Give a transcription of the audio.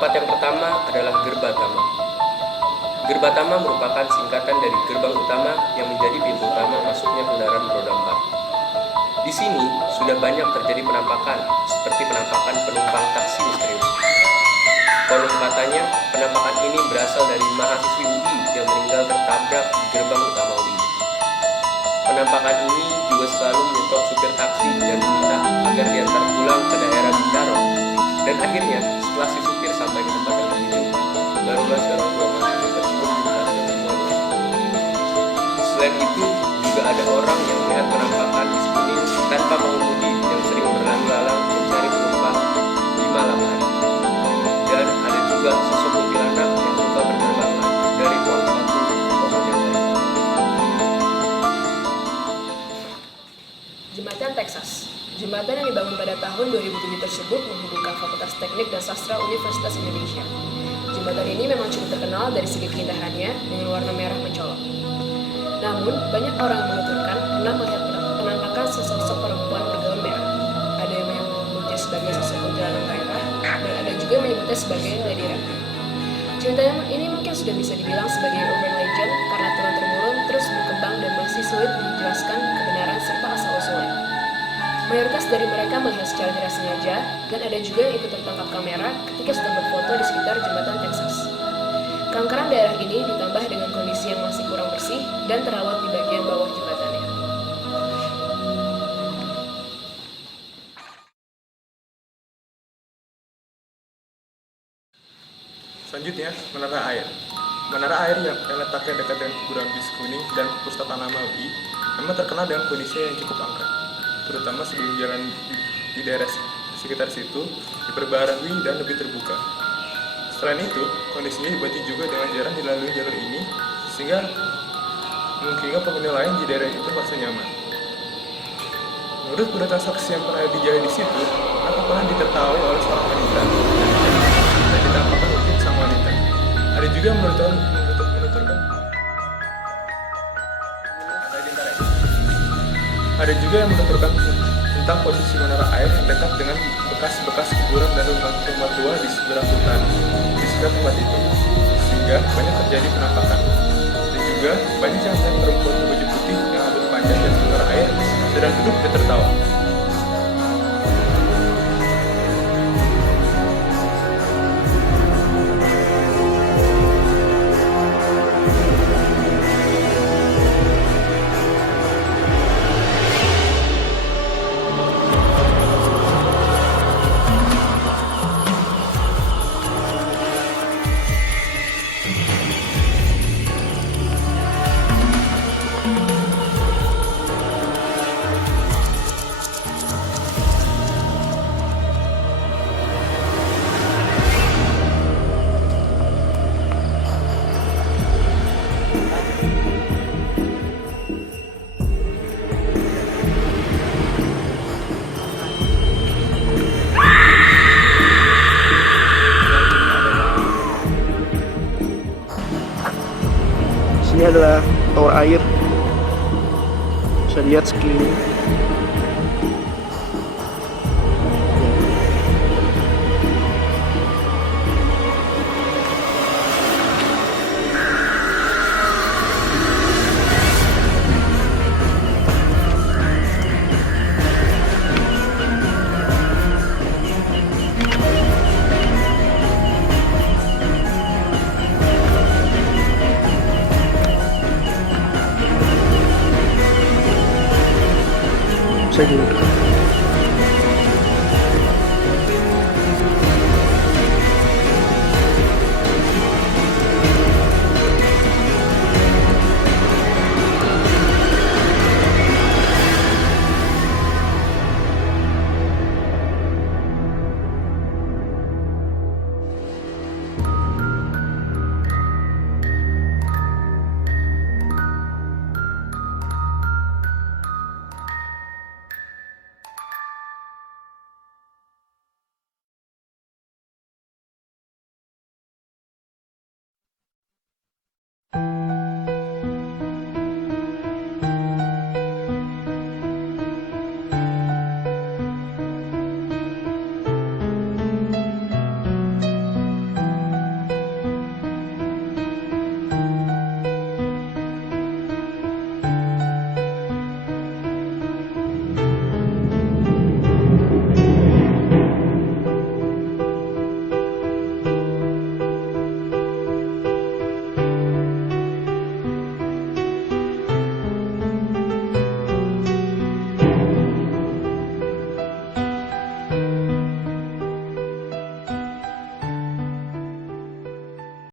Tempat yang pertama adalah Gerbatama. Gerbatama merupakan singkatan dari gerbang utama yang menjadi pintu utama masuknya kendaraan roda 4. Di sini sudah banyak terjadi penampakan, seperti penampakan penumpang taksi misterius. Konon katanya, penampakan ini berasal dari mahasiswi UI yang meninggal tertabrak di gerbang utama UI. Penampakan ini juga selalu menyetok supir taksi dan meminta agar diantar pulang ke daerah Bintaro. Dan akhirnya, setelah si supir sampai ke tempat yang tertuju, barulah si orang tua mahasiswa tersebut menjelaskan semuanya. Selain itu, juga ada orang yang melihat penampakan bis kuning tanpa pengemudi yang sering berlalu lalang mencari penumpang di malam hari. Dan ada juga sosok kuntilanak yang suka berterbangan dari pohon satu ke pohon yang lain. Jembatan Texas. Jembatan yang dibangun pada tahun 2007 tersebut menghubungkan Fakultas Teknik dan Sastra Universitas Indonesia. Jembatan ini memang cukup terkenal dari segi keindahannya dengan warna merah mencolok. Namun, banyak orang yang menuturkan pernah melihat penampakan sesosok perempuan bergaun merah. Ada yang menyebutnya sebagai sosok kuntilanak merah, dan ada juga yang menyebutnya sebagai Lady Ratna. Cerita ini mungkin sudah bisa dibilang sebagai urban legend karena turun-temurun terus berkembang dan masih sulit menjelaskan kebenaran serta asal-usulnya. Mayoritas dari mereka melihat secara tidak sengaja, dan ada juga yang ikut tertangkap kamera ketika sedang berfoto di sekitar jembatan Texas. Keangkeran daerah ini ditambah dengan kondisi yang masih kurang bersih dan terawat di bagian bawah jembatannya. Selanjutnya, Menara Air. Menara Air yang letaknya dekat dengan kuburan bis kuning dan Pustakaan Lama UI memang terkenal dengan kondisi yang cukup angker, terutama sebelum jalan di daerah sekitar situ diperbarui dan lebih terbuka. Selain itu, kondisinya dibantu juga dengan jarang dilalui jalur ini, sehingga memungkinkan pengguna lain di daerah itu merasa nyaman. Menurut beberapa saksi yang pernah dijahit di situ, mereka pernah ditertawai oleh seorang wanita dan ditampakkan mungkin sang wanita. Ada juga yang menuturkan tentang posisi menara air yang dekat dengan bekas-bekas kuburan dan rumah tua di seberang hutan di sekitar tempat itu, sehingga banyak terjadi penampakan. Dan juga banyak yang melihat perempuan berbaju putih yang rambut panjang dan menara air sedang duduk dan tertawa. Ini adalah tower air, bisa lihat sekeliling. Bisa dilihat.